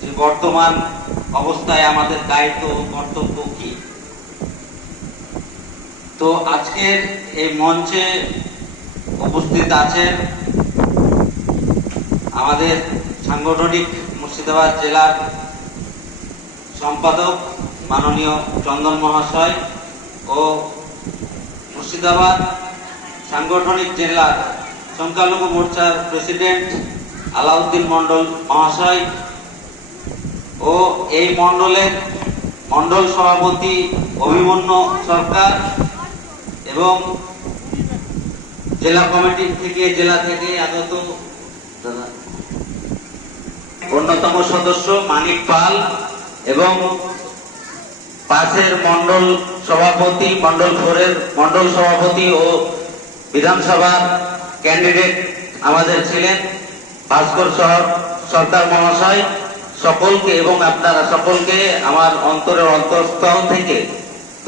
যে বর্তমান অবস্থায় আমাদের দায়িত্ব ও কর্তব্য কি। তো আজকের এই মঞ্চে উপস্থিত আছেন আমাদের সাংগঠনিক মুর্শিদাবাদ জেলার সম্পাদক মাননীয় চন্দন মহাশয় ও মুর্শিদাবাদ সাংগঠনিক জেলার সংখ্যালঘু মোর্চার প্রেসিডেন্ট আলাউদ্দিন মন্ডল মহাশয় ও এই মন্ডলের মন্ডল সভাপতি অভিমন্যু সরকার এবং জেলা কমিটি থেকে জেলা থেকে আগত অন্যতম সদস্য মানিক পাল এবং পাশের মন্ডল সভাপতি মন্ডল 4 এর মন্ডল সভাপতি ও বিধানসভার ক্যান্ডিডেট আমাদের ছিলেন ভাস্কর সরকার মহাশয়, সকলকে এবং আপনারা সকলকে আমার অন্তরের অন্তঃস্থল থেকে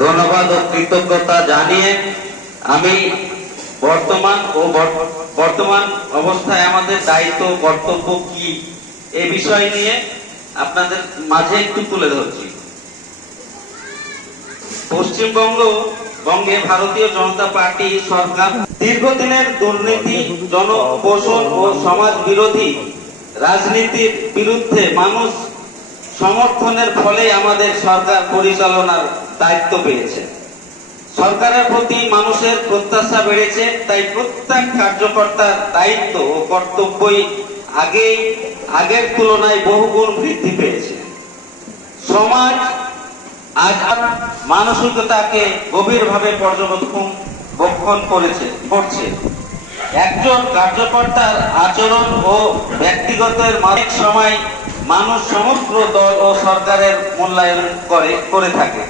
ধন্যবাদ ও কৃতজ্ঞতা জানিয়ে আমি বর্তমান অবস্থায় আমাদের দায়িত্ব কর্তব্য কি এই বিষয় নিয়ে আপনাদের মাঝে একটু তুলে ধরছি। পশ্চিমবঙ্গে ভারতীয় জনতা পার্টি সরকার দীর্ঘদিনের দুর্নীতি, জনশোষণ ও সমাজ বিরোধী রাজনীতির বিরুদ্ধে মানুষ সমর্থনের ফলে আমাদের সরকার পরিচালনার দায়িত্ব পেয়েছে। সরকারের প্রতি মানুষের প্রত্যাশা বেড়েছে, তাই প্রত্যেক কার্যকর্তার দায়িত্ব ও কর্তব্যই আগের তুলনায় বহুগুণ বৃদ্ধি পেয়েছে। সমাজ আজ মানসিকতাকে গভীরভাবে পর্যবেক্ষণ করছে। একজন কার্যকর্তার আচরণ ও ব্যক্তিগতের অনেক সময় মানুষ সমগ্র দল ও সরকারের মূল্যায়ন করে থাকে।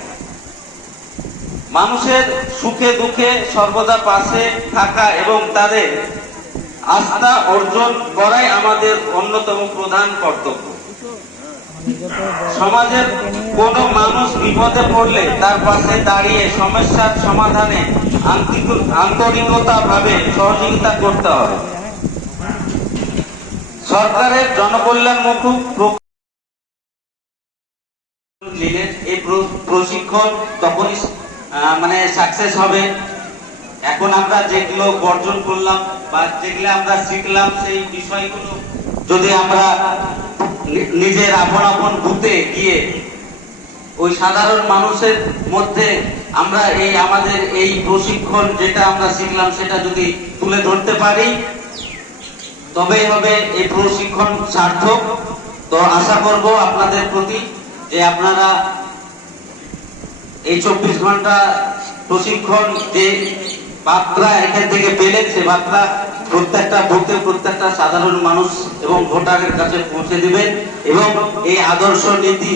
মানুষের সুখে দুঃখে সর্বদা পাশে থাকা এবং তাদের আস্থা অর্জন করাই আমাদের অন্যতম প্রধান কর্তব্য। সমাজের কোন মানুষ বিপদে পড়লে তার পাশে দাঁড়িয়ে সমস্যার সমাধানে আন্তরিকতাভাবে সহযোগিতা করতে হবে। সরকারের জনকল্যাণমুখী এই প্রশিক্ষণ তখনই সাকসেস হবে। এখন আমরা যেগুলো বর্জন করলাম বা যেগুলো আমরা শিখলাম সেই বিষয়গুলো যদি আমরা নিজের আপন বুথে গিয়ে ওই সাধারণ মানুষের মধ্যে আমরা আমাদের এই প্রশিক্ষণ যেটা আমরা শিখলাম সেটা যদি তুলে ধরতে পারি তবেই হবে এই প্রশিক্ষণ সার্থক। তো আশা করব আপনাদের প্রতি যে আপনারা এই 24 ঘন্টা প্রশিক্ষণ যে বার্তা এখান থেকে পেলেন সে বার্তা প্রত্যেকটা বুথে প্রত্যেকটা সাধারণ মানুষ এবং ভোটারের কাছে পৌঁছে দিবেন এবং এই আদর্শ নীতি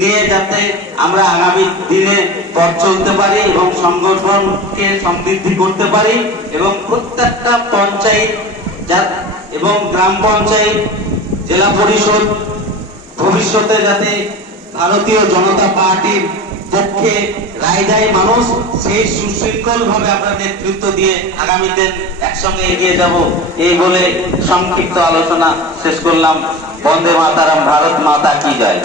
নিয়ে যাতে আমরা আগামী দিনে পথ চলতে পারি এবং সংগঠনকে সমৃদ্ধি করতে পারি এবং প্রত্যেকটা পঞ্চায়েত এবং গ্রাম পঞ্চায়েত জেলা পরিষদ ভবিষ্যতে যাতে ভারতীয় জনতা পার্টির পক্ষে রায় দেয় মানুষ, সেই সুশৃঙ্খল ভাবে আমরা নেতৃত্ব দিয়ে আগামী দিন একসঙ্গে এগিয়ে যাব এই বলে সংক্ষিপ্ত আলোচনা শেষ করলাম। বন্দে মাতারাম, ভারত মাতা কি জয়।